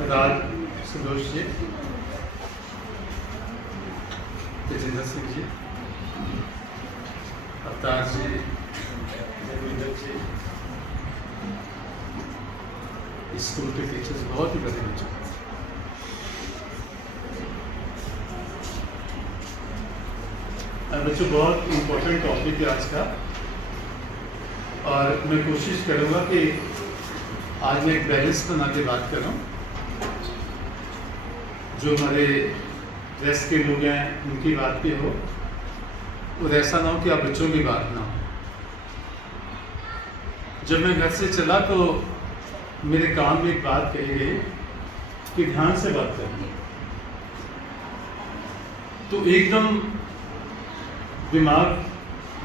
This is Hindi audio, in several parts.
राज संतोष जी, तेजिंदर सिंह जी, अवतार जी, रविंदर जी, स्कूल के टीचर्स बहुत ही बड़े बच्चे। बच्चों बहुत इम्पोर्टेंट टॉपिक है आज का, और मैं कोशिश करूँगा कि आज मैं एक बैलेंस बना के बात करूँ। जो हमारे प्रेस के लोग हैं उनकी बात भी हो, और ऐसा ना हो कि आप बच्चों की बात ना हो। जब मैं घर से चला तो मेरे कान में एक बात कही गई कि ध्यान से बात करनी। तो एकदम दिमाग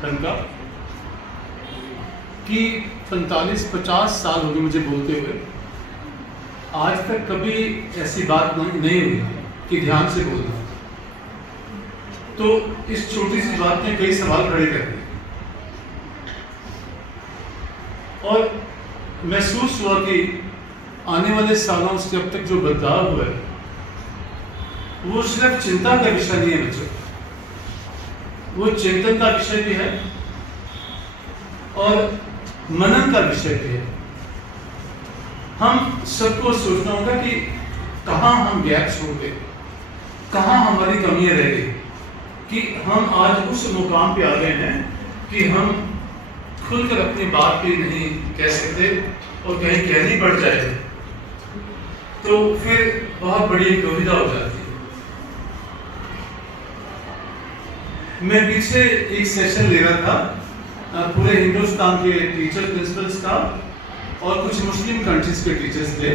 ठनका कि 45-50 साल हो गए मुझे बोलते हुए, आज तक कभी ऐसी बात नहीं हुई कि ध्यान से बोलना। तो इस छोटी सी बात ने कई सवाल खड़े कर दिए, और महसूस हुआ कि आने वाले सालों से अब तक जो बदलाव हुआ है वो सिर्फ चिंता का विषय नहीं है बच्चों, वो चिंतन का विषय भी है और मनन का विषय भी है। हम सबको सोचना होगा कि कहाँ हम गैप छोड़ गए, कहाँ हमारी कमियां रह गई, कि हम आज उस मुकाम पे आ गए हैं कि हम खुलकर अपनी बात भी नहीं कह सकते, और कहीं कहनी पड़ जाए तो फिर बहुत बड़ी दुविधा हो जाती है। मैं पीछे एक सेशन ले रहा था पूरे हिंदुस्तान के टीचर प्रिंसिपल्स का, और कुछ मुस्लिम कंट्रीज के टीचर्स थे।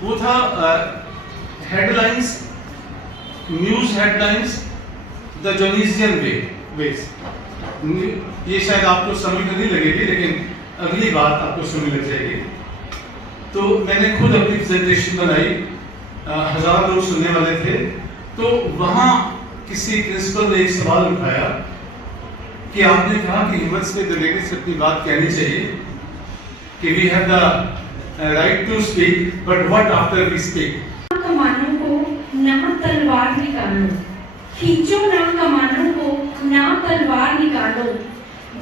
वो था headlines, news headlines the Jonesian ways. ये शायद आपको समझ नहीं लगेगी, लेकिन अगली बात आपको सुनने लग जाएगी। तो मैंने खुद अपनी प्रेजेंटेशन बनाई, 1000 लोग सुनने वाले थे। तो वहाँ किसी प्रिंसिपल ने एक सवाल उठाया कि आपने कहा कि हिम्मत से तरीके से अपनी बात कहनी चाहिए, कि we have the right to speak, but what after we speak. कमानों को ना तलवार निकालो, खींचो ना कमानों को ना तलवार निकालो,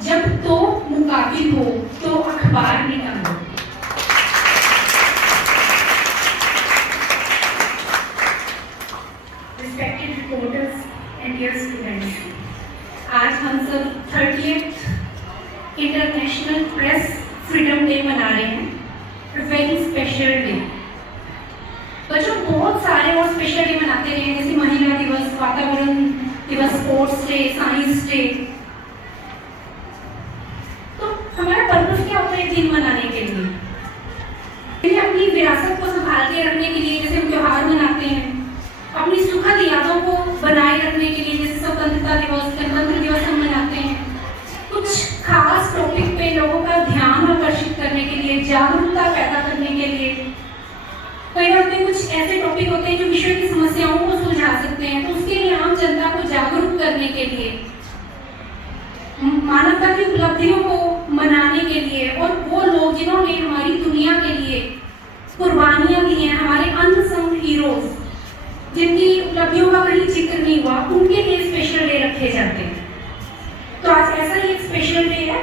जब तो मुकाबिल हो तो अखबार निकालो। Respected reporters and dear students, आज हम सब 30th international press freedom day मना रहे हैं। Very special day. बच्चों बहुत सारे और स्पेशल डे मनाते हैं, जैसे महिला दिवस, वातावरण दिवस, स्पोर्ट्स डे, साइंस डे। तो हमारा पर्पस क्या होता है दिन मनाने के लिए? अपनी विरासत को संभाल के रखने के लिए जैसे हम त्योहार मनाते हैं, अपनी सुखद यादों को बनाए रखने के लिए जैसे स्वतंत्रता दिवस, गणतंत्र दिवस हम मनाते हैं, कुछ खास टॉपिक पे लोगों का ध्यान आकर्षित करने के लिए, जागरूकता पैदा करने के लिए। कई बार कुछ ऐसे टॉपिक होते हैं जो विश्व की समस्याओं को सुलझा सकते हैं, तो उसके लिए आम जनता को जागरूक करने के लिए, मानवता की उपलब्धियों को मनाने के लिए, और वो लोग जिन्होंने हमारी दुनिया के लिए कुर्बानियां दी हैं, हमारे अनसंग हीरोज जिनकी उपलब्धियों का कहीं जिक्र नहीं हुआ, उनके लिए स्पेशल डे रखे जाते हैं। तो आज ऐसा ही एक स्पेशल डे है।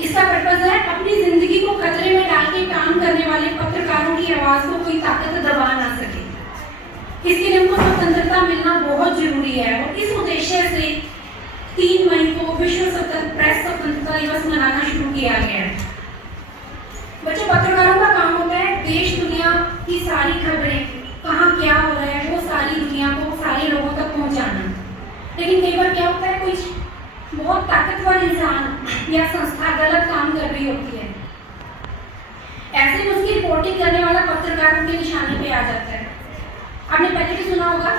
इसका पर्पस है अपनी जिंदगी को खतरे में डाल के काम करने वाले पत्रकारों की आवाज को कोई ताकत दबा ना सके। इसके लिए उनको स्वतंत्रता मिलना बहुत जरूरी है, और इस उद्देश्य से 3 मई को विश्व प्रेस स्वतंत्रता दिवस मनाना शुरू किया गया है। बच्चों, पत्रकारों का काम होता है देश दुनिया की सारी खबरें, कहाँ क्या हो रहा है, वो सारी दुनिया को, सारे लोगों तक पहुंचाना। लेकिन कई बार क्या होता है, कुछ बहुत ताकतवर इंसान या संस्था गलत काम कर रही होती है, ऐसे में उसकी रिपोर्टिंग करने वाला पत्रकार उनके निशाने पे आ जाता है। आपने पहले भी सुना होगा,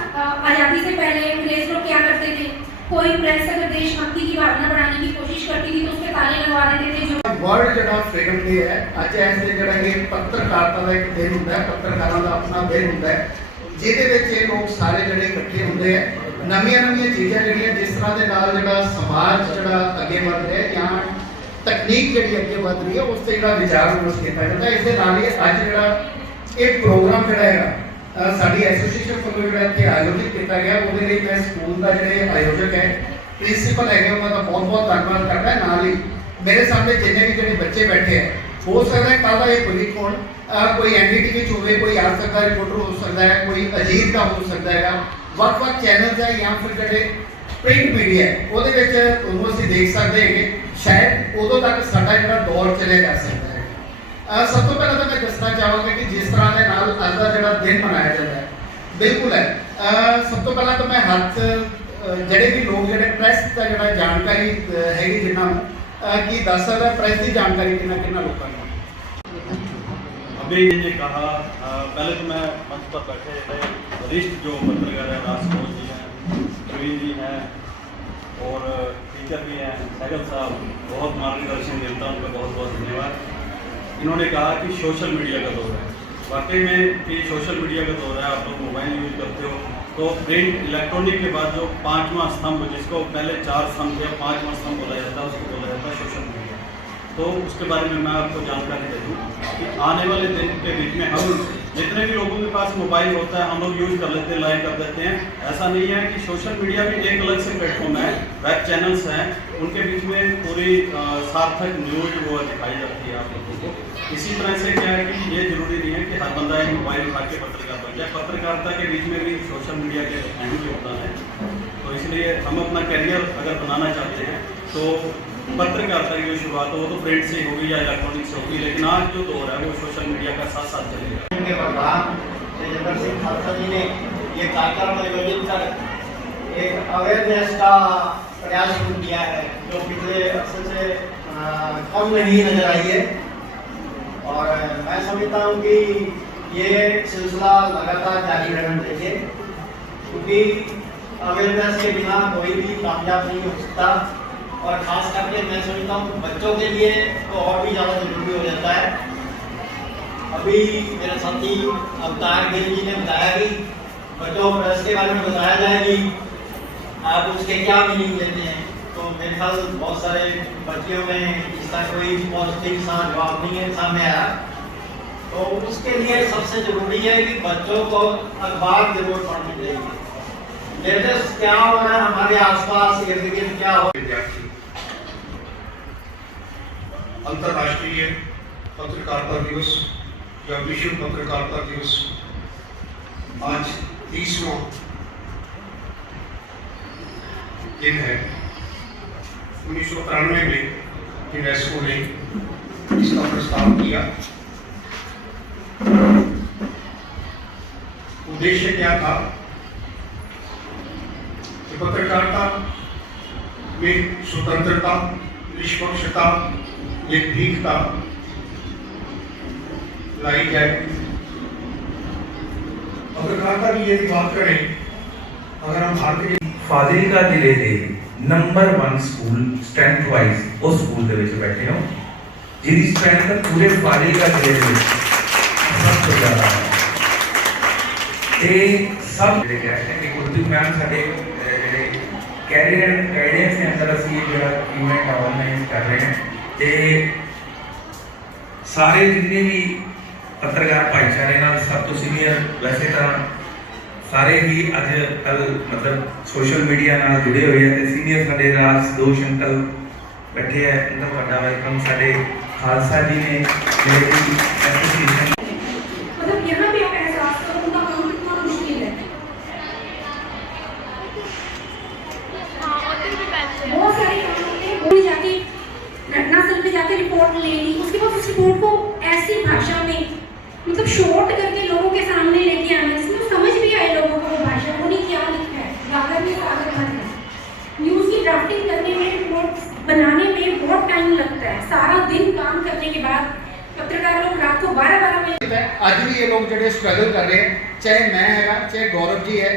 आज़ादी से पहले अंग्रेज लोग क्या करते थे, कोई प्रेस अगर देशभक्ति की भावना बढ़ाने की कोशिश करती थी तो उसके ताले लगवा देते थे। जो वर्ल्ड ਜਿਹੜਾ फ्रीडम डे है, ਅੱਜ ਇਸ ਦਿਨ ਜਿਹੜਾ ਇਹ ਪੱਤਰਕਾਰਤਾ ਦਾ ਇੱਕ ਦਿਨ ਹੁੰਦਾ ਹੈ, ਪੱਤਰਕਾਰਾਂ ਦਾ ਆਪਣਾ ਦਿਨ ਹੁੰਦਾ ਹੈ, ਜਿਹਦੇ ਵਿੱਚ ਇਹ ਲੋਕ ਸਾਰੇ ਜਿਹੜੇ ਇਕੱਠੇ ਹੁੰਦੇ ਆ, ਨਵੀਆਂ ਚੀਜ਼ਾਂ ਜਿਹੜੀਆਂ ਜਿਸ ਤਰ੍ਹਾਂ ਦੇ ਨਾਲ ਜਿਹੜਾ ਸਮਾਜ ਜਿਹੜਾ ਅੱਗੇ ਵਧ ਰਿਹਾ, ਜਾਂ ਤਕਨੀਕ ਜਿਹੜੀ ਅੱਗੇ ਵਧ ਰਹੀ ਹੈ ਉਸ ਤੇ ਜਿਹੜਾ ਵਿਚਾਰ ਵਿਮਰਸ਼ ਕੀਤਾ ਜਾਂਦਾ ਇਸ ਦੇ ਨਾਲ ਹੀ ਅੱਜ ਜਿਹੜਾ ਇਹ ਪ੍ਰੋਗਰਾਮ ਜਿਹੜਾ ਹੈਗਾ ਸਾਡੀ ਐਸੋਸੀਏਸ਼ਨ ਵੱਲੋਂ ਜਿਹੜਾ ਇੱਥੇ ਆਯੋਜਿਤ ਕੀਤਾ ਗਿਆ ਉਹਦੇ ਲਈ ਮੈਂ ਸਕੂਲ ਦਾ ਜਿਹੜੇ ਆਯੋਜਕ ਹੈ ਪ੍ਰਿੰਸੀਪਲ ਹੈਗੇ ਉਹਨਾਂ ਦਾ ਬਹੁਤ ਬਹੁਤ ਧੰਨਵਾਦ ਕਰਦਾ ਨਾਲ ਹੀ ਮੇਰੇ ਸਾਹਮਣੇ ਜਿੰਨੇ ਵੀ ਜਿਹੜੇ ਬੱਚੇ ਬੈਠੇ ਹੈ ਹੋ ਸਕਦਾ ਹੈ ਕੱਲ੍ਹ ਦਾ ਇਹ ਭਵਿੱਖ ਹੋਣ ਕੋਈ ਐਨਡੀਟੀ ਵਿੱਚ ਹੋਵੇ ਕੋਈ ਆਜ ਤੱਕ ਦਾ ਰਿਪੋਰਟਰ ਹੋ ਸਕਦਾ ਹੈ ਕੋਈ ਅਜੀਤ ਦਾ ਹੋ ਸਕਦਾ ਹੈਗਾ ਵੱਖ-ਵੱਖ ਚੈਨਲਸ ਹੈ ਜਾਂ ਫਿਰ ਜਿਹੜੇ ਪ੍ਰਿੰਟ ਮੀਡੀਆ ਹੈ ਉਹਦੇ ਵਿੱਚ ਤੁਹਾਨੂੰ ਅਸੀਂ ਦੇਖ ਸਕਦੇ ਹੈਗੇ ਸ਼ਾਇਦ ਉਦੋਂ ਤੱਕ ਸਾਡਾ ਜਿਹੜਾ ਦੌਰ ਚੱਲਿਆ ਜਾ ਸਕਦਾ ਹੈ ਸਭ ਤੋਂ ਪਹਿਲਾਂ ਤਾਂ ਮੈਂ ਦੱਸਣਾ ਚਾਹਾਂਗਾ ਕਿ ਜਿਸ ਤਰ੍ਹਾਂ ਦੇ ਨਾਲ ਅੱਜ ਦਾ ਜਿਹੜਾ ਦਿਨ ਮਨਾਇਆ ਜਾਂਦਾ ਹੈ ਬਿਲਕੁਲ ਹੈ ਸਭ ਤੋਂ ਪਹਿਲਾਂ ਤਾਂ ਮੈਂ ਹੱਥ ਜਿਹੜੇ ਵੀ ਲੋਕ ਜਿਹੜੇ ਪ੍ਰੈਸ ਦਾ ਜਿਹੜਾ ਜਾਣਕਾਰੀ ਹੈਗੀ ਜਿਨ੍ਹਾਂ ਨੂੰ ਕੀ ਦੱਸ ਸਕਦਾ ਪ੍ਰੈਸ ਦੀ ਜਾਣਕਾਰੀ कितना लोगों को अभी ये कहा पहले तो मैं मंच पर बैठे वरिष्ठ जो पत्रकार है राजकोट जी हैं प्रवीण जी हैं और टीचर भी हैं सैगल साहब बहुत मार्गदर्शन देता हूँ उनका बहुत बहुत धन्यवाद। इन्होंने कहा कि सोशल मीडिया का दौर है वाकई में कि सोशल मीडिया का दौर है आप लोग मोबाइल यूज करते हो तो प्रिंट इलेक्ट्रॉनिक के बाद जो 5वां स्तंभ जिसको पहले 4 स्तंभ थे 5वां स्तंभ बोला जाता है उसको बोला जाता है सोशल मीडिया। तो उसके बारे में मैं आपको जानकारी दे दूँ कि आने वाले दिन के बीच में हम जितने भी लोगों के पास मोबाइल होता है हम लोग यूज़ कर लेते हैं लाइव कर देते हैं। ऐसा नहीं है कि सोशल मीडिया भी एक अलग से प्लेटफॉर्म है वेब चैनल्स हैं उनके बीच में पूरी सार्थक न्यूज़ वो दिखाई जाती है आप लोगों को। इसी तरह से क्या है कि ये जरूरी नहीं है कि हर बंदा एक मोबाइल उठा के पत्रकार बन जाए पत्रकारिता के बीच में भी सोशल मीडिया के अहम योगदान है। तो इसलिए हम अपना करियर अगर बनाना चाहते हैं तो पत्रकारिता की जो शुरुआत हो तो प्रिंट से होगी या इलेक्ट्रॉनिक से होगी लेकिन आज जो दौर है वो सोशल मीडिया का साथ साथ चलेगा। प्रधान तेजेंद्र सिंह खालसा जी ने ये कार्यक्रम आयोजित कर एक अवेयरनेस का प्रयास शुरू किया है जो पिछले अरसे से कम नहीं नजर आई है और मैं समझता हूँ कि ये सिलसिला लगातार जारी रहना चाहिए क्योंकि अवेयरनेस के बिना कोई भी कामयाब नहीं हो सकता और खास करके मैं समझता हूँ बच्चों के लिए तो और भी ज़्यादा जरूरी हो जाता है। अभी मेरे साथी अवतार गिल जी ने बताया कि बच्चों को प्रेस के बारे में बताया जाए कि आप उसके क्या मीनिंग लेते हैं तो मेरे ख्याल बहुत सारे बच्चियों में इसका कोई पॉजिटिव जवाब नहीं है सामने आया। तो उसके लिए सबसे ज़रूरी है कि बच्चों को अखबार जरूर पढ़नी चाहिए लेटेस्ट क्या हो रहा है हमारे आसपास इर्द गिर्द क्या हो। अंतर्राष्ट्रीय पत्रकारिता दिवस या विश्व पत्रकारिता दिवस आज 30वां दिन है। 1993 में यूनेस्को ने इसका प्रस्ताव किया। उद्देश्य क्या था कि पत्रकारिता में स्वतंत्रता निष्पक्षता निर्भीकता लाई जाए। पत्रकारिता की यदि बात करें अगर हम भारतीय फाजिलका जिले के नंबर 1 स्कूल स्ट्रेंथ वाइज उस स्कूल के ਵਿੱਚ बैठे हो जिसकी स्ट्रेंथ पूरे फाजिलका जिले के सब तो ज़्यादा है। सब ਜਿਹੜੇ ਗੈਸਟ ਨੇ ਗੁਰਦੀਪ ਮੈਮ ਸਾਡੇ ਜਿਹੜੇ कैरियर एंड गाइडेंस के अंदर ਅਸੀਂ ਇਹ ਜਿਹੜਾ ਇਵੈਂਟ ਆਰਗੇਨਾਈਜ਼ ਕਰ ਰਹੇ ਹਾਂ ਤੇ ਸਾਰੇ ਜਿੰਨੇ ਵੀ ਪੱਤਰਕਾਰ ਭਾਈਚਾਰੇ ਨਾਲ ਸਭ ਤੋਂ ਸੀਨੀਅਰ ਵੈਸੇ ਤਾਂ ਸਾਰੇ ਹੀ ਅੱਜ ਕੱਲ ਮਤਲਬ ਸੋਸ਼ਲ ਮੀਡੀਆ ਨਾਲ ਜੁੜੇ ਹੋਏ ਆ ਤੇ ਸੀਨੀਅਰ ਸਾਡੇ ਰਾਜ ਦੋਸ਼ ਅੰਕਲ ਬੈਠੇ ਆ ਇਹਨਾਂ ਦਾ ਵੱਡਾ ਵੈਲਕਮ ਸਾਡੇ ਖਾਲਸਾ जी ने मेरे एसोसिएशन मतलब यहाँ पे आप एहसास करो उनका काम कितना मुश्किल है। बहुत सारे काम होते हैं वो जाके घटनास्थल पे जाके रिपोर्ट ले ली उसके बाद उस रिपोर्ट को ऐसी भाषा में मतलब शॉर्ट करके लोगों के सामने लेके आना जिसमें समझ भी आए लोगों को वो भाषा उन्हें क्या लिखा है गागर में सागर मत है। न्यूज़ की ड्राफ्टिंग करने में रिपोर्ट बनाने में बहुत टाइम लगता है। सारा दिन काम करने के बाद पत्रकार लोग रात को 12-12 बजे ਅੱਜ ਵੀ ਇਹ ਲੋਕ ਜਿਹੜੇ ਸਟਰਗਲ ਕਰ ਰਹੇ ਹੈ ਚਾਹੇ ਮੈਂ ਹੈਗਾ ਚਾਹੇ ਗੌਰਵ ਜੀ ਹੈ